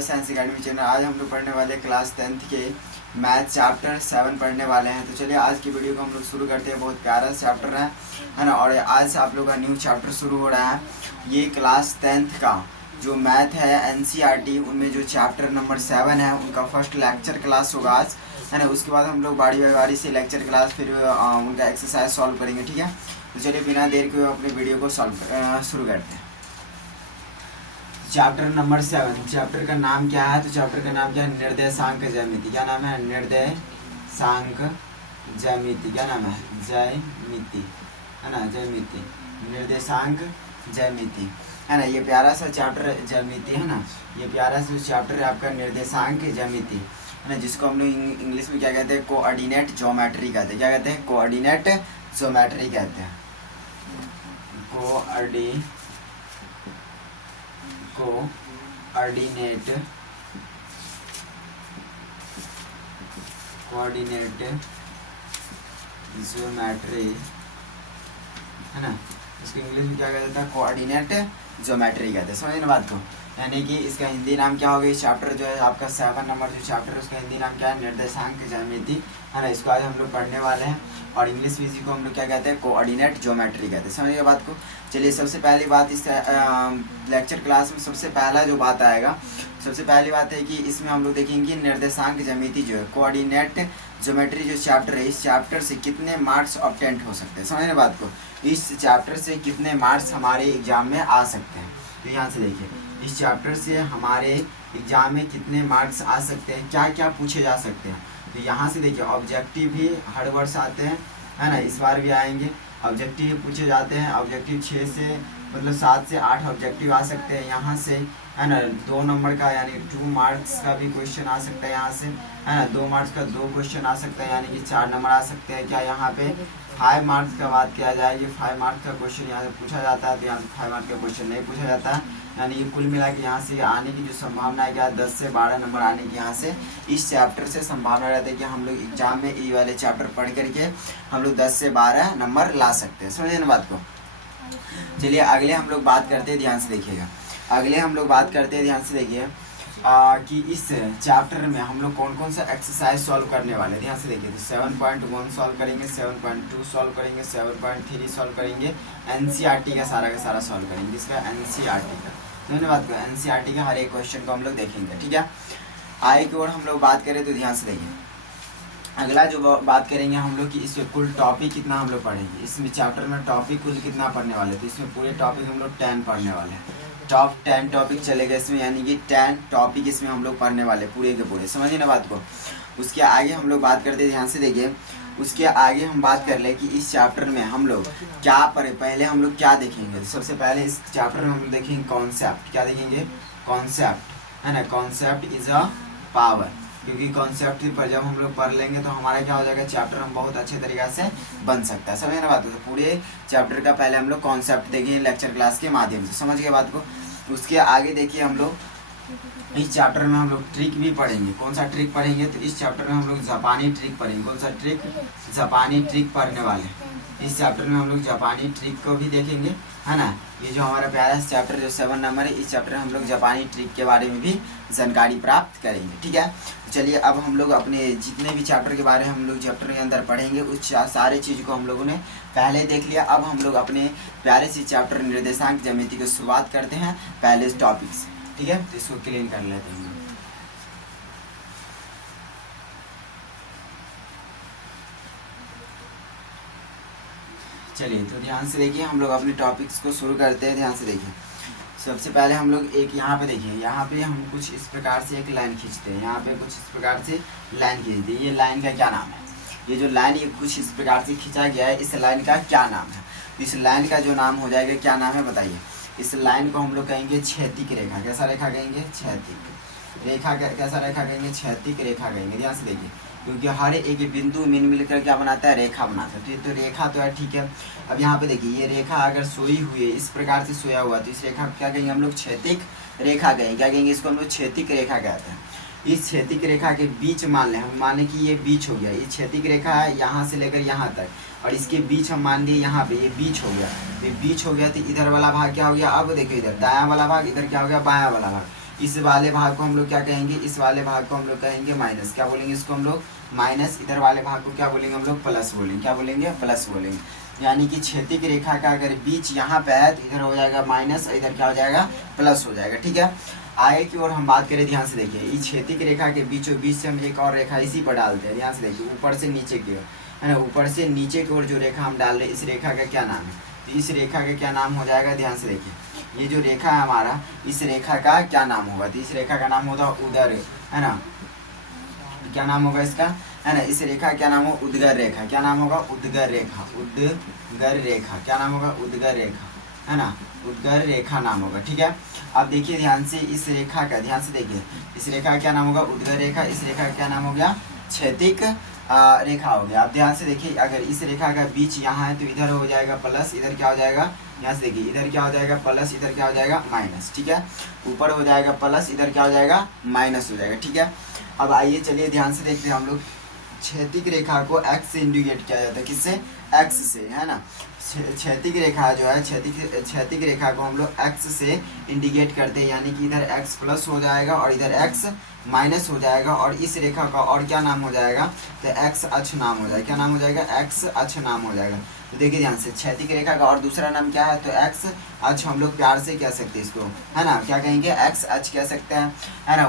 हमारे science academy channel. आज हम लोग पढ़ने वाले क्लास 10th के मैथ चैप्टर 7 पढ़ने वाले हैं। तो चलिए आज की वीडियो को हम लोग शुरू करते हैं। बहुत प्यारा चैप्टर है ना। और आज से आप लोग का न्यू चैप्टर शुरू हो रहा है। ये क्लास 10th का जो मैथ है NCERT उनमें जो चैप्टर नंबर 7 है उनका फर्स्ट लेक्चर क्लास होगा आज, है ना। उसके बाद हम लोग बारी बारी बारी से लेक्चर क्लास फिर उनका एक्सरसाइज सॉल्व करेंगे, ठीक है। तो चलिए बिना देर के अपने वीडियो को शुरू करते हैं। चैप्टर नंबर 7, चैप्टर का नाम क्या है? तो चैप्टर का नाम क्या है? निर्देशांक ज्यामिति। क्या नाम है? निर्देशांक ज्यामिति। क्या नाम है? ज्यामिति, है ना, ज्यामिति, निर्देशांक ज्यामिति, है ना। ये प्यारा सा चैप्टर ज्यामिति है ना। ये प्यारा सा चैप्टर है आपका निर्देशांक ज्यामिति, है ना, जिसको हम लोग इंग्लिश में क्या कहते हैं? कोऑर्डिनेट ज्योमेट्री कहते हैं। क्या कहते हैं? कोऑर्डिनेट ज्योमेट्री कहते हैं। कोऑर्डिनेट ज्योमेट्री, है ना। इसको इंग्लिश में क्या कहते हैं? कोऑर्डिनेट ज्योमेट्री कहते हैं। समझे ना बात को? यानी कि इसका हिंदी नाम क्या होगा? इस चैप्टर जो है आपका 7 नंबर जो चैप्टर है उसका हिंदी नाम क्या है? निर्देशांक ज्यामिति, है ना। इसको आज हम लोग पढ़ने वाले हैं। और इंग्लिश में इसी को हम लोग क्या कहते हैं? कोऑर्डिनेट ज्योमेट्री कहते हैं। समझिए बात को? चलिए सबसे पहली बात इस लेक्चर क्लास में सबसे पहला जो बात आएगा, सबसे पहली बात है कि इसमें हम लोग देखेंगे निर्देशांक ज्यामिति जो है कोऑर्डिनेट ज्योमेट्री जो चैप्टर है, इस चैप्टर से कितने मार्क्स ऑब्टेंट हो सकते हैं। समझ रहे बात को? इस चैप्टर से कितने मार्क्स हमारे एग्जाम में आ सकते हैं। तो यहाँ से देखिए, इस चैप्टर से हमारे एग्जाम में कितने मार्क्स आ सकते हैं, क्या क्या पूछे जा सकते हैं। तो यहाँ से देखिए ऑब्जेक्टिव भी हर वर्ष आते हैं, है ना, इस बार भी आएंगे। ऑब्जेक्टिव पूछे जाते हैं। ऑब्जेक्टिव 6 से मतलब 7 से 8 ऑब्जेक्टिव आ सकते हैं यहाँ से, है ना। 2 नंबर का यानी 2 मार्क्स का भी क्वेश्चन आ सकता है यहाँ से, है ना। 2 मार्क्स का 2 क्वेश्चन आ सकता है, यानी कि 4 नंबर आ सकते हैं। क्या यहाँ पे 5 मार्क्स का बात किया जाए, ये 5 मार्क्स का क्वेश्चन यहाँ से पूछा जाता है। तो यहाँ से 5 मार्क्स का क्वेश्चन नहीं पूछा जाता है, यानी कि कुल मिला के यहाँ से आने की जो संभावना है क्या? 10 से 12 नंबर आने की यहाँ से इस चैप्टर से संभावना रहती है कि हम लोग एग्जाम में ये वाले चैप्टर पढ़ करके हम लोग 10 से 12 नंबर ला सकते हैं। समझिए ना बात को? चलिए अगले हम लोग बात करते हैं, ध्यान से देखिएगा। अगले हम लोग बात करते हैं, ध्यान से देखिए कि इस चैप्टर में हम लोग कौन कौन सा एक्सरसाइज सॉल्व करने वाले हैं। ध्यान से देखिए, तो 7.1 सॉल्व करेंगे, 7.2 सॉल्व करेंगे, 7.3 सॉल्व करेंगे, NCERT का सारा सॉल्व करेंगे। इसका NCERT का धन्यवाद को NCERT का हर एक क्वेश्चन को हम लोग देखेंगे, ठीक है। आगे की ओर हम लोग बात करें तो ध्यान से देखिए, अगला जो बात करेंगे हम लोग कि इसमें कुल टॉपिक कितना हम लोग पढ़ेंगे। इसमें चैप्टर में टॉपिक कुल कितना पढ़ने वाले, तो इसमें पूरे टॉपिक हम लोग 10 पढ़ने वाले हैं। टॉप 10 टॉपिक चलेगा इसमें, यानी कि 10 टॉपिक इसमें हम लोग पढ़ने वाले पूरे के पूरे। समझिए ना बात को? उसके आगे हम लोग बात करते हैं, ध्यान से देखिए। उसके आगे हम बात कर ले कि इस चैप्टर में हम लोग क्या पढ़े। पहले हम लोग क्या देखेंगे? सबसे पहले इस चैप्टर में हम लोग देखेंगे कॉन्सेप्ट। क्या देखेंगे? कॉन्सेप्ट, है ना। कॉन्सेप्ट इज अ पावर, क्योंकि कॉन्सेप्ट पर जब हम लोग पढ़ लेंगे तो हमारा क्या हो जाएगा? चैप्टर हम बहुत अच्छे तरीके से बन सकता है। समझ ना बात को? तो पूरे चैप्टर का पहले हम लोग कॉन्सेप्ट देखेंगे लेक्चर क्लास के माध्यम से। समझ गए बात को? उसके आगे देखिए हम लोग इस चैप्टर में हम लोग ट्रिक भी पढ़ेंगे। कौन सा ट्रिक पढ़ेंगे? तो इस चैप्टर में हम लोग जापानी ट्रिक पढ़ेंगे। कौन सा ट्रिक? जापानी ट्रिक पढ़ने वाले हैं। इस चैप्टर में हम लोग जापानी ट्रिक को भी देखेंगे, है ना। ये जो हमारा प्यारा चैप्टर जो 7 नंबर है, इस चैप्टर में हम लोग जापानी ट्रिक के बारे में भी जानकारी प्राप्त करेंगे, ठीक है। तो चलिए अब हम लोग अपने जितने भी चैप्टर के बारे में हम लोग चैप्टर के अंदर पढ़ेंगे उस सारे चीज़ को हम लोगों ने पहले देख लिया। अब हम लोग अपने प्यारे से चैप्टर निर्देशांक ज्यामिति की शुरुआत करते हैं पहले टॉपिक से, ठीक है। तो इसको क्लीन कर लेते हैं। चलिए तो ध्यान से देखिए, हम लोग अपने टॉपिक्स को शुरू करते हैं। ध्यान से देखिए, सबसे पहले हम लोग एक यहाँ पे देखिए, यहाँ पे हम कुछ इस प्रकार से एक लाइन खींचते हैं। यहाँ पे कुछ इस प्रकार से लाइन खींचते हैं। ये लाइन का क्या नाम है? ये जो लाइन ये कुछ इस प्रकार से खींचा गया है, इस लाइन का क्या नाम है? तो इस लाइन का जो नाम हो जाएगा, क्या नाम है बताइए? इस लाइन को हम लोग कहेंगे क्षैतिक रेखा। कैसा रेखा कहेंगे? क्षैतिक रेखा। कैसा रेखा कहेंगे? क्षैतिक रेखा कहेंगे। ध्यान से देखिए, क्योंकि हर एक बिंदु मिलकर क्या बनाता है? रेखा बनाता है। तो रेखा तो है, ठीक है। अब यहाँ पे देखिए, ये रेखा अगर सोई हुई है, इस प्रकार से सोया हुआ, तो इस रेखा क्या कहेंगे हम लोग? क्षैतिक रेखा कहेंगे। क्या कहेंगे? इसको हम लोग क्षैतिक रेखा कहते हैं। इस क्षैतिक रेखा के बीच मान लें हम, माने कि ये बीच हो गया। ये क्षैतिक रेखा है यहाँ से लेकर यहाँ तक, और इसके बीच हम मान लिए यहाँ पे ये बीच हो गया। ये बीच हो गया तो इधर वाला भाग क्या हो गया? अब देखिए इधर दायां वाला भाग, इधर क्या हो गया? बायां वाला भाग। इस वाले भाग को हम लोग क्या कहेंगे, इस वाले भाग को हम लोग कहेंगे माइनस, क्या बोलेंगे इसको हम लोग माइनस, इधर वाले भाग को क्या बोलेंगे हम लोग प्लस बोलेंगे, क्या बोलेंगे प्लस बोलेंगे। यानी कि क्षैतिज रेखा का अगर बीच यहाँ पे है तो इधर हो जाएगा माइनस, इधर क्या हो जाएगा प्लस हो जाएगा, ठीक है। आगे की ओर हम बात करें, ध्यान से देखिए, इस क्षैतिज रेखा के बीचों बीच से हम एक और रेखा इसी पर डालते हैं, ध्यान से देखिए, ऊपर से नीचे की ओर, है ना, ऊपर से नीचे की ओर जो रेखा हम डाल रहे हैं, इस रेखा का क्या नाम है, तो इस रेखा का क्या नाम हो जाएगा, ध्यान से देखिए, ये जो रेखा है हमारा, इस रेखा का क्या नाम होगा, तो इस रेखा का नाम होगा उदर, है ना, क्या नाम होगा इसका, है ना, इस रेखा क्या नाम होगा, उद्गर रेखा, क्या नाम होगा, उद्गर रेखा, उद्गर रेखा, क्या नाम होगा, उद्गर रेखा, है ना, उद्गर रेखा नाम होगा, ठीक है। अब देखिए ध्यान से, इस रेखा का ध्यान से देखिए, इस रेखा का क्या नाम होगा, उद्गर रेखा, इस रेखा का क्या नाम हो गया, क्षैतिज रेखा हो गया। अब ध्यान से देखिए, अगर इस रेखा का बीच यहाँ है तो इधर हो जाएगा प्लस, इधर क्या हो जाएगा, यहाँ से देखिए, इधर क्या हो जाएगा प्लस, इधर क्या हो जाएगा माइनस, ठीक है, ऊपर हो जाएगा प्लस, इधर क्या हो जाएगा माइनस हो जाएगा, ठीक है। अब आइए चलिए ध्यान से देखते हैं हम लोग, क्षैतिज रेखा को एक्स से इंडिकेट किया जाता है, किससे, एक्स से, है ना, क्षैतिज रेखा जो है, क्षैतिज रेखा को हम लोग एक्स से इंडिकेट करते हैं, यानी कि इधर एक्स प्लस हो जाएगा और इधर एक्स माइनस हो जाएगा, और इस रेखा का और क्या नाम हो जाएगा, तो एक्स अक्ष नाम हो जाएगा, क्या नाम हो जाएगा, एक्स अक्ष नाम हो जाएगा। तो देखिए ध्यान से, क्षैतिज रेखा का और दूसरा नाम क्या है, तो एक्स अक्ष हम लोग प्यार से कह सकते हैं इसको, है ना, क्या कहेंगे, एक्स अक्ष कह सकते हैं, है ना।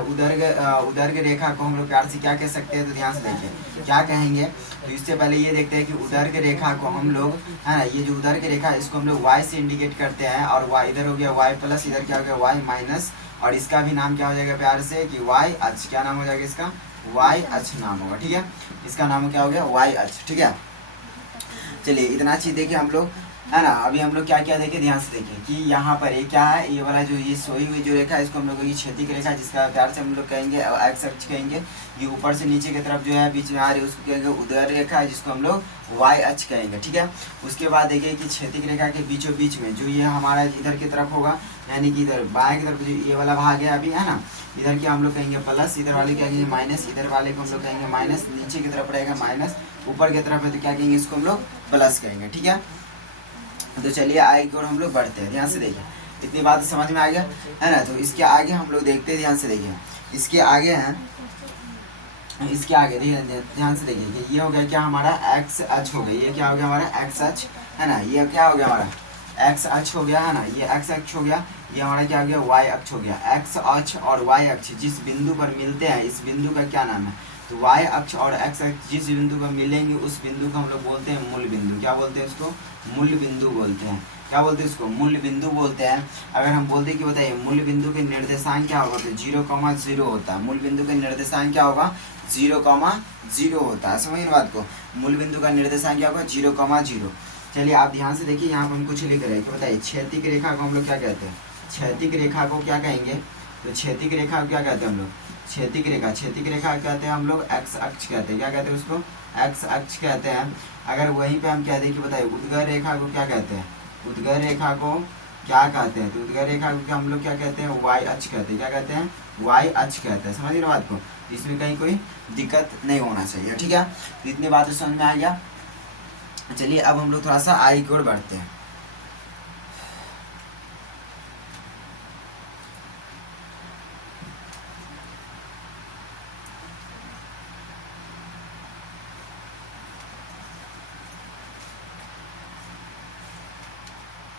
उदर्ग रेखा को हम लोग प्यार से क्या कह सकते हैं, तो ध्यान से देखिए क्या कहेंगे, तो इससे पहले ये देखते हैं कि उदर्ग रेखा को हम लोग, है ना, ये जो उदर्ग रेखा है इसको हम लोग वाई से इंडिकेट करते हैं, और वाई इधर हो गया वाई प्लस, इधर क्या हो गया वाई माइनस, और इसका भी नाम क्या हो जाएगा प्यार से कि वाई अक्ष, क्या नाम हो जाएगा इसका, वाई अक्ष नाम होगा, ठीक है, इसका नाम क्या हो गया वाई अक्ष, ठीक है। चलिए इतना चीज देखिए हम लोग, है ना। अभी हम लोग क्या क्या देखें, ध्यान से देखें कि यहाँ पर ये क्या है, ये वाला जो ये सोई हुई जो रेखा है इसको हम लोग ये क्षैतिज रेखा, जिसका प्यार से हम लोग कहेंगे एक्स अक्ष कहेंगे। ये ऊपर से नीचे की तरफ जो है बीच में आ रही है उसको कहेंगे उदर रेखा है, जिसको हम लोग वाई अक्ष कहेंगे, ठीक है। उसके बाद देखिए कि क्षैतिज रेखा के बीचों बीच में जो ये हमारा इधर की तरफ होगा, यानी कि इधर बाएं की तरफ जो ये वाला भाग है अभी, है ना, इधर क्या हम लोग कहेंगे प्लस, इधर वाले क्या कहेंगे माइनस, इधर वाले को हम लोग कहेंगे माइनस, नीचे की तरफ रहेगा माइनस, ऊपर की तरफ है तो क्या कहेंगे इसको हम लोग प्लस कहेंगे, ठीक है। तो चलिए आगे की ओर हम लोग बढ़ते हैं, ध्यान से देखिए, इतनी बात समझ में आ गया, है ना। तो इसके आगे हम लोग देखते हैं, ध्यान से देखिए, इसके आगे हैं, इसके आगे देखिए, ध्यान से देखिए कि ये हो गया क्या हमारा एक्स अक्ष हो गया, ये क्या हो गया हमारा एक्स अक्ष, है ना, ये क्या हो गया हमारा एक्स अक्ष हो गया, है ना, ये एक्स अक्ष हो गया, ये हमारा क्या हो गया वाई अक्ष हो गया। एक्स अक्ष और वाई अक्ष जिस बिंदु पर मिलते हैं, इस बिंदु का क्या नाम है, तो वाई अक्ष और एक्स अक्ष जिस बिंदु पर मिलेंगे उस बिंदु को हम लोग बोलते हैं मूल बिंदु, क्या बोलते हैं उसको, मूल बिंदु बोलते हैं, क्या बोलते हैं उसको, मूल बिंदु बोलते हैं। अगर हम बोलते कि बताइए मूल बिंदु के निर्देशांक क्या होगा, तो 0,0 होता है, मूल बिंदु के निर्देशांक क्या होगा, 0,0 होता है, समझिए बात को, मूल बिंदु का निर्देशांक क्या होगा 0,0। चलिए आप ध्यान से देखिए, यहाँ पर हम कुछ लिख रहे हैं कि बताइए क्षैतिज रेखा को हम लोग क्या कहते हैं, क्षैतिज रेखा को क्या कहेंगे, तो क्षैतिज रेखा को क्या कहते हैं हम लोग, क्षैतिज रेखा, क्षैतिज रेखा कहते हैं हम लोग एक्स अक्ष कहते हैं, क्या कहते हैं उसको, एक्स अक्ष कहते हैं। अगर वहीं पे हम कहते हैं कि बताइए उद्गर रेखा को क्या कहते हैं, उद्गर रेखा को क्या कहते हैं, तो उद्गर रेखा को हम लोग क्या कहते हैं, वाई अक्ष कहते हैं, क्या कहते हैं, वाई अक्ष कहते हैं, समझिए ना बात को, इसमें कहीं कोई दिक्कत नहीं होना चाहिए, ठीक है। तो इतनी बातें समझ में आ गया। चलिए अब हम लोग थोड़ा सा आगे की ओर बढ़ते हैं।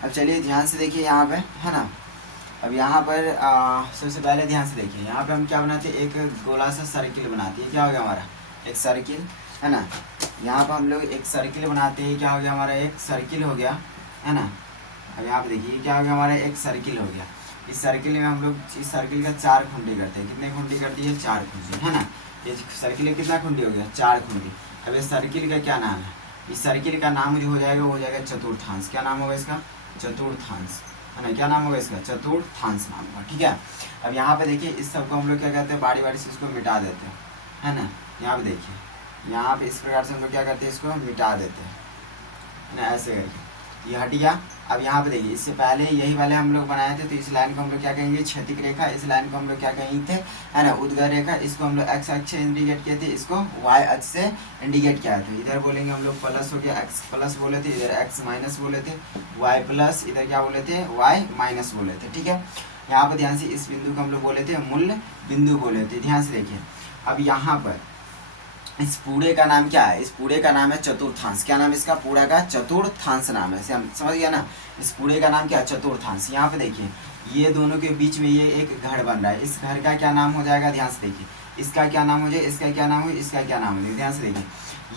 अब चलिए ध्यान से देखिए यहाँ पे, है ना, अब यहाँ पर सबसे पहले ध्यान से देखिए, यहाँ पे हम क्या बनाते हैं, एक गोला सा सर्किल बनाते हैं, क्या हो गया हमारा एक सर्किल, है ना, यहाँ पर हम लोग एक सर्किल बनाते हैं, क्या हो गया हमारा एक सर्किल हो गया, है ना। अब यहाँ पे देखिए क्या हो गया हमारा एक सर्किल हो गया। इस सर्किल में हम लोग इस सर्किल का 4 खूंटी करते हैं, कितने खूंटी करती है, 4 खूंटी, है ना। ये सर्किल का कितना खूंटी हो गया, 4 खूंटी। अब इस सर्किल का क्या नाम है, इस सर्किल का नाम जो हो जाएगा वो हो जाएगा चतुर्थांश, क्या नाम होगा इसका, चतुर्थांश, है ना, क्या नाम होगा इसका, चतुर्थांश नाम होगा, ठीक है। अब यहाँ पे देखिए इस सबको हम लोग क्या कहते हैं, बारी बारी से इसको मिटा देते हैं, है ना। यहाँ पे देखिए, यहाँ पे इस प्रकार से हम लोग क्या करते हैं, इसको मिटा देते हैं, है ना, ऐसे करके ये हट गया। अब यहाँ पे देखिए इससे पहले यही वाले हम लोग बनाए थे, तो इस लाइन को हम लोग क्या कहेंगे, क्षैतिज रेखा, इस लाइन को हम लोग क्या कहेंगे थे, है ना, उद्गर रेखा, इसको हम लोग एक्स अक्ष से इंडिकेट किए थे, इसको वाई अक्ष से इंडिकेट किया था। इधर बोलेंगे हम लोग प्लस हो गया, एक्स प्लस बोले थे, इधर एक्स माइनस बोले थे, वाई प्लस, इधर क्या बोले थे, वाई माइनस बोले थे, ठीक है। यहाँ पर ध्यान से इस बिंदु को हम लोग बोले थे मूल बिंदु बोले थे, ध्यान से देखिए। अब यहाँ पर इस पूरे का नाम क्या है, इस पूरे का नाम है चतुर्थांश। क्या नाम है इसका, पूरा का चतुर्थांश नाम है, समझ गया ना। इस पूरे का नाम क्या है, चतुर्थांश। यहाँ पे देखिए ये दोनों के बीच में ये एक घर बन रहा है, इस घर का क्या नाम हो जाएगा, ध्यान से देखिए। इसका क्या नाम हो जाए, इसका क्या नाम हो, इसका क्या नाम हो जाए, ध्यान से देखिए।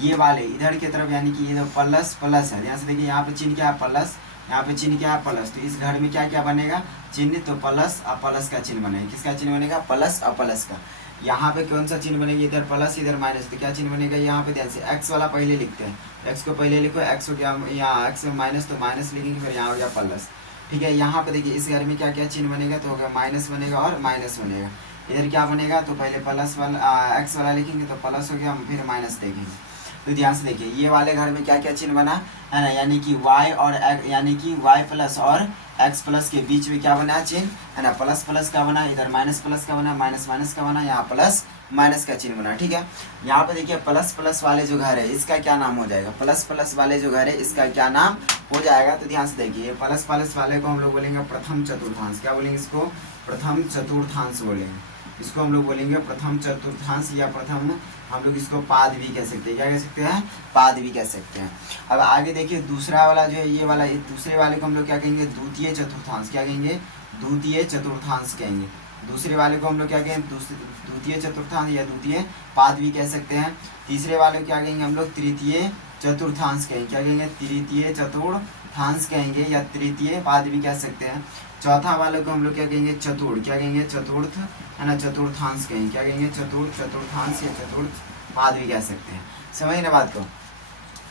ये वाले इधर की तरफ यानी कि ये प्लस प्लस है, ध्यान से देखिए। यहाँ पे चिन्ह क्या है, प्लस, यहाँ पे चिन्ह क्या है, प्लस। तो इस घर में क्या क्या बनेगा, चिन्ह, तो प्लस और प्लस का चिन्ह बनेगा। किसका चिन्ह बनेगा, प्लस और प्लस का। यहाँ पे कौन सा चिन्ह बनेगा, इधर प्लस इधर माइनस, तो क्या चिन्ह बनेगा यहाँ पे, ध्यान से एक्स वाला पहले लिखते हैं, एक्स को पहले लिखो, एक्स को क्या यहाँ एक्स माइनस, तो माइनस लिखेंगे, फिर यहाँ हो गया प्लस, ठीक है। यहाँ पे देखिए इस घर में क्या क्या चिन्ह बनेगा, तो होगा माइनस बनेगा और माइनस बनेगा। इधर क्या बनेगा, तो पहले प्लस वाला एक्स वाला लिखेंगे तो प्लस हो गया, फिर माइनस देखेंगे। तो ध्यान से देखिए ये वाले घर में क्या क्या चिन्ह बना है ना, यानी कि y और यानी कि y प्लस और x प्लस के बीच में क्या बना चिन्ह है ना, प्लस प्लस का बना, इधर माइनस प्लस का बना, माइनस माइनस का बना, यहाँ प्लस माइनस का चिन्ह बना, ठीक है। यहाँ पे देखिए प्लस प्लस वाले जो घर है इसका क्या नाम हो जाएगा, प्लस प्लस वाले जो घर है इसका क्या नाम हो जाएगा। तो ध्यान से देखिए प्लस प्लस वाले को हम लोग बोलेंगे प्रथम चतुर्थांश। क्या बोलेंगे इसको, प्रथम चतुर्थांश बोलेंगे। इसको हम लोग बोलेंगे प्रथम चतुर्थांश, या प्रथम हम लोग इसको पाद भी कह सकते हैं। क्या कह सकते हैं, पाद भी कह सकते हैं। अब आगे देखिए दूसरा वाला जो है ये वाला, दूसरे वाले को हम लोग क्या कहेंगे, द्वितीय चतुर्थांश। क्या कहेंगे, द्वितीय चतुर्थांश कहेंगे। दूसरे वाले को हम लोग क्या कहेंगे, द्वितीय चतुर्थांश या द्वितीय पाद भी कह सकते हैं। तीसरे वाले को क्या कहेंगे हम लोग, तृतीय चतुर्थांश कहेंगे। क्या कहेंगे, तृतीय चतुर्थांश कहेंगे या तृतीय पाद भी कह सकते हैं। चौथा वाले को हम लोग क्या कहेंगे, चतुर्थ। क्या कहेंगे, चतुर्थ है ना, चतुर्थांश कहेंगे। क्या कहेंगे, चतुर्थ, चतुर्थांश या चतुर्थ पाद भी कह सकते हैं। समझ ना बात को,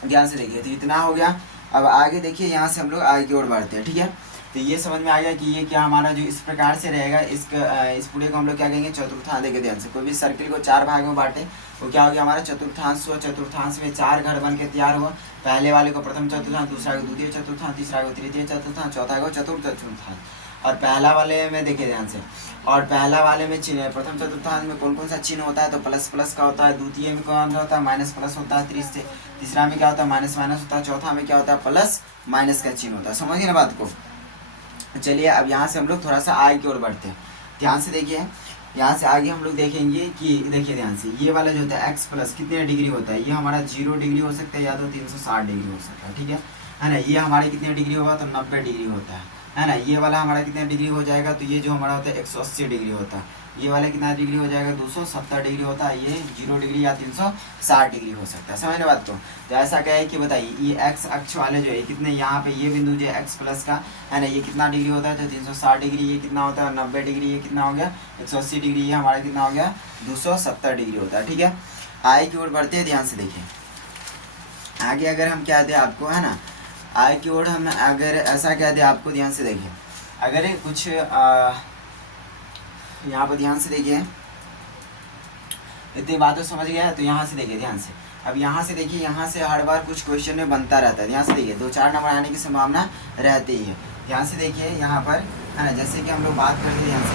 ध्यान से देखिए। तो इतना हो गया। अब आगे देखिए यहाँ से हम लोग आगे की ओर बढ़ते हैं, ठीक है। तो ये समझ में आ गया कि ये क्या हमारा जो इस प्रकार से रहेगा, इस पूरे को हम लोग क्या कहेंगे, चतुर्थांश। देखिए ध्यान से, कोई भी सर्किल को चार भाग में बांटे वो क्या हो गया हमारा चतुर्थांश हुआ। चतुर्थांश में चार घर बन के तैयार हुआ। पहले वाले को प्रथम चतुर्थांश, दूसरा को द्वितीय चतुर्थांश, तीसरा को तृतीय चतुर्थांश, चौथा को चतुर्थ चतुर्थांश। और पहला वाले में देखिए ध्यान से, और पहला वाले में चिन्ह, प्रथम चतुर्थांश में कौन कौन सा चिन्ह होता है, तो प्लस प्लस का होता है। द्वितीय में कौन सा होता है, माइनस प्लस होता है। तीसरा में क्या होता है, माइनस माइनस होता है। चौथा में क्या होता है, प्लस माइनस का चिन्ह होता है। समझिए ना बात को। चलिए अब यहाँ से हम लोग थोड़ा सा आगे की ओर बढ़ते हैं। ध्यान से देखिए, यहाँ से आगे हम लोग देखेंगे कि देखिए ध्यान से, ये वाला जो होता है एक्स प्लस कितने डिग्री होता है, ये हमारा 0 डिग्री हो सकता है या तो 360 डिग्री हो सकता है, ठीक है ना। ये हमारे कितने डिग्री होगा, तो 90 डिग्री होता है ना। ये वाला हमारा कितने डिग्री हो जाएगा, तो ये जो हमारा होता है 180 डिग्री होता है। ये वाला कितना डिग्री हो जाएगा, 270 डिग्री होता है। ये 0 डिग्री या 360 डिग्री हो सकता है। समझ रहे बात को। तो ऐसा क्या है कि बताइए, ये एक्स अक्ष वाले जो है कितने, यहाँ पे ये बिंदु जो है एक्स प्लस का है ना, ये कितना डिग्री होता है, तो 360 डिग्री। ये कितना होता है, 90 डिग्री। ये कितना हो गया, 180 डिग्री। ये हमारा कितना हो गया, 270 डिग्री होता है, ठीक है। आगे की ओर बढ़ते हैं, ध्यान से देखिए। आगे अगर हम क्या दें आपको है ना, आगे की ओर हम अगर ऐसा क्या दें आपको, ध्यान से देखिए। अगर कुछ यहाँ पर ध्यान से देखिए, इतनी बातों समझ गया है। तो यहाँ से देखिए ध्यान से, अब यहाँ से देखिए, यहाँ से हर बार कुछ क्वेश्चन में बनता रहता है। ध्यान से देखिए, 2-4 नंबर आने की संभावना रहती ही है। ध्यान से देखिए यहाँ पर है ना, जैसे कि हम लोग बात करते हैं, ध्यान से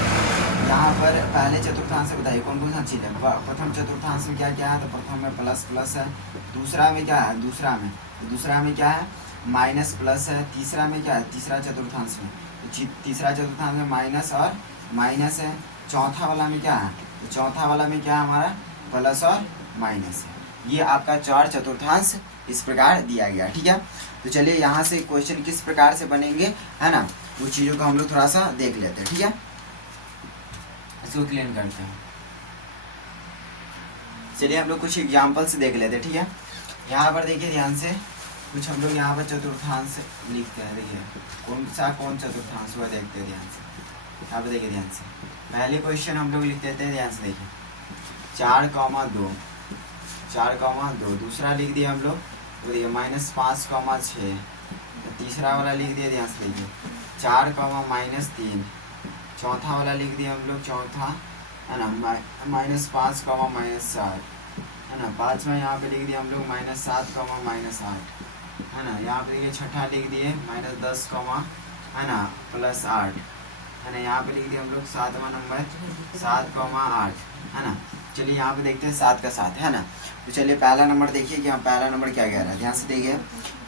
यहाँ पर पहले चतुर्थांश से बताइए कौन कौन सा चीज़ है। प्रथम चतुर्थांश में क्या क्या है, तो प्रथम में प्लस प्लस है। दूसरा में क्या है, दूसरा में क्या है, माइनस प्लस है। तीसरा में क्या है, तीसरा चतुर्थांश में, तो तीसरा चतुर्थांश में माइनस और माइनस है। चौथा वाला में क्या है, तो चौथा वाला में क्या है हमारा, प्लस और माइनस है। ये आपका 4 चतुर्थांश इस प्रकार दिया गया, ठीक है। तो चलिए यहाँ से क्वेश्चन किस प्रकार से बनेंगे है ना, वो चीज़ों को हम लोग थोड़ा सा देख लेते हैं, ठीक है। इसको क्लियर करते हैं। चलिए हम लोग कुछ एग्जाम्पल से देख लेते हैं, ठीक है। यहाँ पर देखिए ध्यान से, कुछ हम लोग यहाँ पर चतुर्थांश लिखते हैं। देखिए कौन चतुर्थांश हुआ, देखते हैं ध्यान से। यहाँ पर देखिए ध्यान से, पहले क्वेश्चन हम लोग लिख देते हैं। ध्यान से देखिए, 4,2, 4,2। दूसरा लिख दिया हम लोग, तो देखिए -5,6। तीसरा वाला लिख दिया, ध्यान से देखिए 4,-3। चौथा वाला लिख दिया हम लोग, चौथा है ना -5,-7 है ना। पाँचवा यहाँ पे लिख दिया हम लोग -7,-8 है ना। यहाँ पे देखिए छठा लिख दिए -10, है ना +8 है ना। यहाँ पे लिख दिया हम लोग 7वां नंबर 7,8 है ना। चलिए यहाँ पे देखते हैं 7 का 7 है ना। तो चलिए पहला नंबर देखिए कि यहाँ पहला नंबर क्या कह रहा है, ध्यान से देखिए।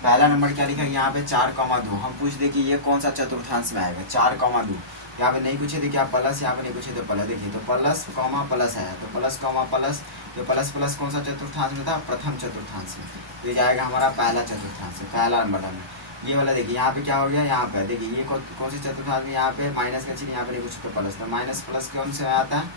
पहला नंबर क्या लिखा है यहाँ पे 4,2। हम पूछ दे कि ये कौन सा चतुर्थांश में आएगा, 4,2। यहाँ पे नहीं कुछ है, देखिए आप प्लस, यहाँ पे नहीं कुछ है तो प्लस, देखिए तो प्लस कॉमा प्लस है, तो प्लस कॉमा प्लस, तो प्लस प्लस कौन सा चतुर्थांश में था, प्रथम चतुर्थांश में, तो ये जाएगा हमारा पहला चतुर्थांश, पहला बटन में। ये वाला देखिए यहाँ पे क्या हो गया, यहाँ पे देखिए ये कौन सी चतुर्थांश में, यहाँ पे माइनस का चिन्ह, यहाँ पे नहीं कुछ तो प्लस, तो माइनस प्लस कौन से आता है,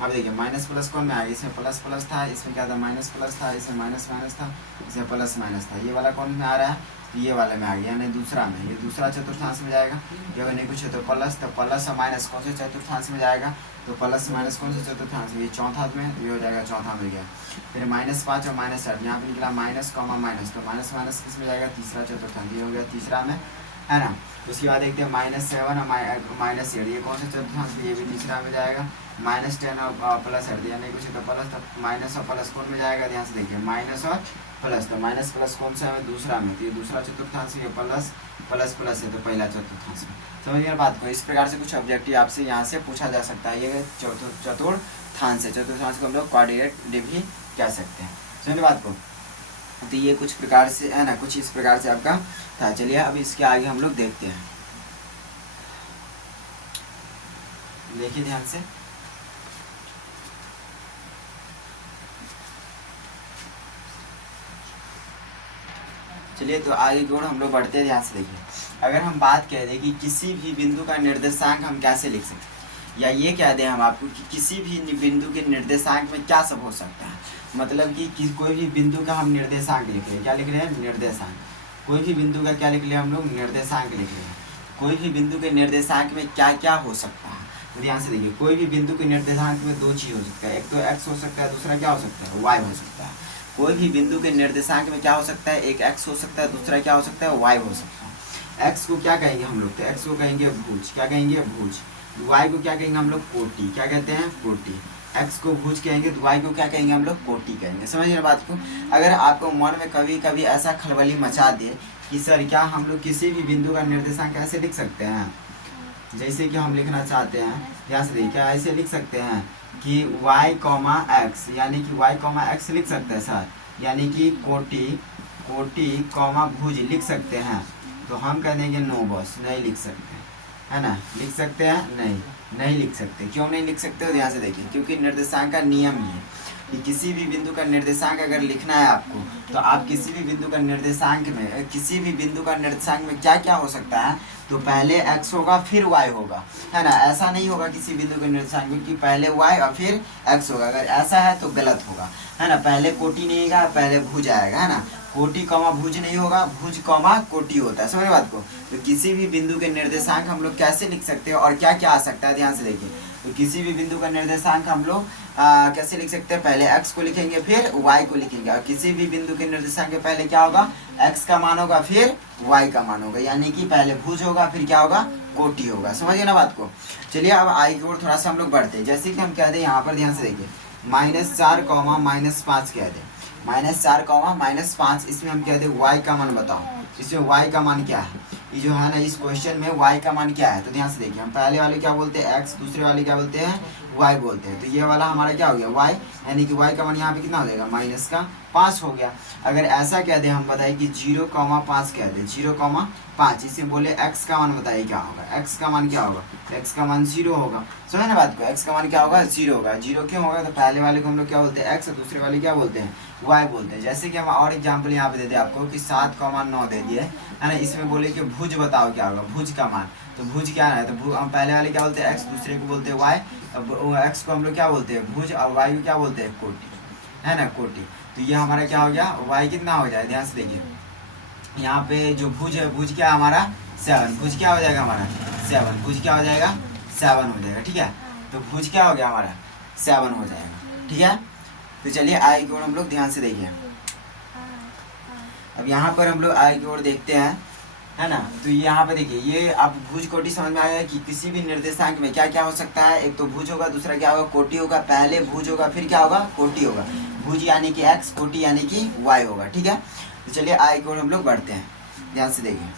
अब देखिए माइनस प्लस कौन में आया, इसमें प्लस प्लस था, इसमें क्या था माइनस प्लस था, इसमें माइनस माइनस था, इसमें प्लस माइनस था, ये वाला कौन में आ रहा है, ये वाले में आ गया, यानी दूसरा में, ये दूसरा चतुर्थांश में जाएगा। ये नहीं कुछ है तो प्लस और माइनस कौन से चतुर्थांश में जाएगा, तो प्लस माइनस कौन से चतुर्थांश में, ये चौथा में, ये हो जाएगा चौथा में गया। फिर -5 और -8 यहाँ पे निकला माइनस कॉमा माइनस, तो माइनस माइनस किस में जाएगा, तीसरा चतुर्थांश, ये हो गया तीसरा में, है ना। उसके बाद देखते हैं -7 और -8, ये कौन सा चतुर्थांश, ये भी तीसरा में जाएगा। -10 और +8 या नहीं कुछ तो प्लस, तो माइनस और प्लस कौन में जाएगा, ध्यान से देखिए माइनस और प्लस, तो माइनस प्लस कौन सा है, दूसरा में, तो ये दूसरा चतुर्थांश, ये प्लस प्लस प्लस है तो पहला चतुर्थांश। समझिए बात को, इस प्रकार से कुछ ऑब्जेक्टिव आपसे यहाँ से पूछा जा सकता है। ये चतुर्थांश है, चतुर्थांश को हम लोग कोऑर्डिनेट भी कह सकते हैं। समझिए बात को, तो ये कुछ प्रकार से है ना, कुछ इस प्रकार से आपका था। चलिए अब इसके आगे हम लोग देखते हैं, देखिए ध्यान से, चलिए तो आगे की ओर हम लोग बढ़ते हैं। ध्यान से देखिए, अगर हम बात कह दें कि किसी भी बिंदु का निर्देशांक हम कैसे लिख सकते हैं, या ये कह दें हम आपको कि किसी भी बिंदु के निर्देशांक में क्या सब हो सकता है, मतलब कि कोई भी बिंदु का हम निर्देशांक लिख रहे हैं, क्या लिख रहे हैं, निर्देशांक। कोई भी बिंदु का क्या लिख लिया हम लोग, निर्देशांक लिख रहे हैं। कोई भी बिंदु के निर्देशांक में क्या क्या हो सकता है, तो ध्यान से देखिए, कोई भी बिंदु के निर्देशांक में दो चीज़ हो सकता है, एक तो x हो सकता है, दूसरा क्या हो सकता है, y हो सकता है। कोई भी बिंदु के निर्देशांक में क्या हो सकता है, एक x हो सकता है, दूसरा क्या हो सकता है, y हो सकता है। x को क्या कहेंगे हम लोग, तो x को कहेंगे भुज, क्या कहेंगे भुज। y को क्या कहेंगे हम लोग, कोटि, क्या कहते हैं, कोटि। x को भुज कहेंगे तो y को क्या कहेंगे हम लोग, कोटि कहेंगे। समझिए ना बात को। अगर आपको मन में कभी कभी ऐसा खलबली मचा दे कि सर क्या हम लोग किसी भी बिंदु का निर्देशांक ऐसे लिख सकते हैं, जैसे कि हम लिखना चाहते हैं, ध्यान से देखिए, क्या ऐसे लिख सकते हैं कि y, x, यानी कि y, x लिख सकते हैं सर, यानी कि कोटि भुज लिख सकते हैं, तो हम कह देंगे नो बॉस, नहीं लिख सकते, है ना। लिख सकते हैं, नहीं लिख सकते। क्यों नहीं लिख सकते हो, ध्यान से देखिए, क्योंकि निर्देशांक का नियम ही है कि किसी भी बिंदु का निर्देशांक अगर लिखना है आपको, तो आप किसी भी बिंदु का निर्देशांक में क्या क्या हो सकता है, तो पहले x होगा फिर y होगा, है ना। ऐसा नहीं होगा किसी बिंदु के निर्देशांक में कि पहले y और फिर x होगा, अगर ऐसा है तो गलत होगा, है ना। पहले कोटि नहीं होगा, पहले भुज आएगा, है ना। कोटि कॉमा भुज नहीं होगा, भुज कॉमा कोटि होता है। समझ बात को। तो किसी भी बिंदु के निर्देशांक हम लोग कैसे लिख सकते हैं और क्या क्या आ सकता है, ध्यान से देखिए। तो किसी भी बिंदु का निर्देशांक हम लोग कैसे लिख सकते हैं, पहले x को लिखेंगे फिर y को लिखेंगे, और किसी भी बिंदु के निर्देशांक के पहले क्या होगा, x का मान होगा फिर y का मान होगा, यानी कि पहले भुज होगा फिर क्या होगा, कोटि होगा। समझिए ना बात को। चलिए अब आई की ओर थोड़ा सा हम लोग बढ़ते हैं। जैसे कि हम कह दें यहाँ पर, ध्यान से देखिए, -4, -5 कह दें, -4, -5, इसमें हम कह दें y का मान बताओ, इसमें y का मान क्या है, ये जो है ना इस क्वेश्चन में y का मान क्या है। तो ध्यान से देखिए, हम पहले वाले क्या बोलते हैं x, दूसरे वाले क्या बोलते हैं y बोलते हैं। तो ये वाला हमारा क्या हो गया y, यानी कि y का मान यहाँ पे कितना हो जाएगा, -5 हो गया। अगर ऐसा कह दे, हम बताइए कि 0,5 कह दे, 0,5, इसे बोले x का मान बताइए क्या होगा, x का मान क्या होगा, x का मान 0 होगा। समझे ना बात को, x का मान क्या होगा, 0 होगा। 0 क्यों होगा, तो पहले वाले को हम लोग क्या बोलते हैं x, और दूसरे वाले क्या बोलते हैं y बोलते हैं। जैसे कि हम और एग्जाम्पल यहाँ पे देते हैं आपको कि 7,9 दे दिए, है ना। इसमें बोले कि भुज बताओ क्या होगा, भुज का मान, तो भुज क्या है, तो हम पहले वाले क्या बोलते हैं x, दूसरे को बोलते हैं y, अब x को हम लोग क्या बोलते हैं भुज, और y को क्या बोलते हैं कोटि, है ना, कोटि। तो ये हमारा क्या हो गया, y कितना हो जाए, ध्यान से देखिए, यहाँ पे जो भुज है, भुज क्या हमारा 7, भुज क्या हो जाएगा हमारा 7, भुज क्या हो जाएगा 7 हो जाएगा, ठीक है। तो भुज क्या हो गया हमारा 7 हो जाएगा, ठीक है। तो चलिए आई की ओर हम लोग ध्यान से देखिए। अब यहाँ पर हम लोग आई की ओर देखते हैं, है ना। तो यहाँ पे देखिए, ये अब भुज कोटि समझ में आया कि किसी भी निर्देशांक में क्या क्या हो सकता है, एक तो भुज होगा, दूसरा क्या होगा, कोटि होगा। पहले भुज होगा फिर क्या होगा, कोटि होगा। भुज यानी कि x, कोटि यानी कि y होगा, ठीक है। तो चलिए आई की ओर हम लोग बढ़ते हैं, ध्यान से देखिए।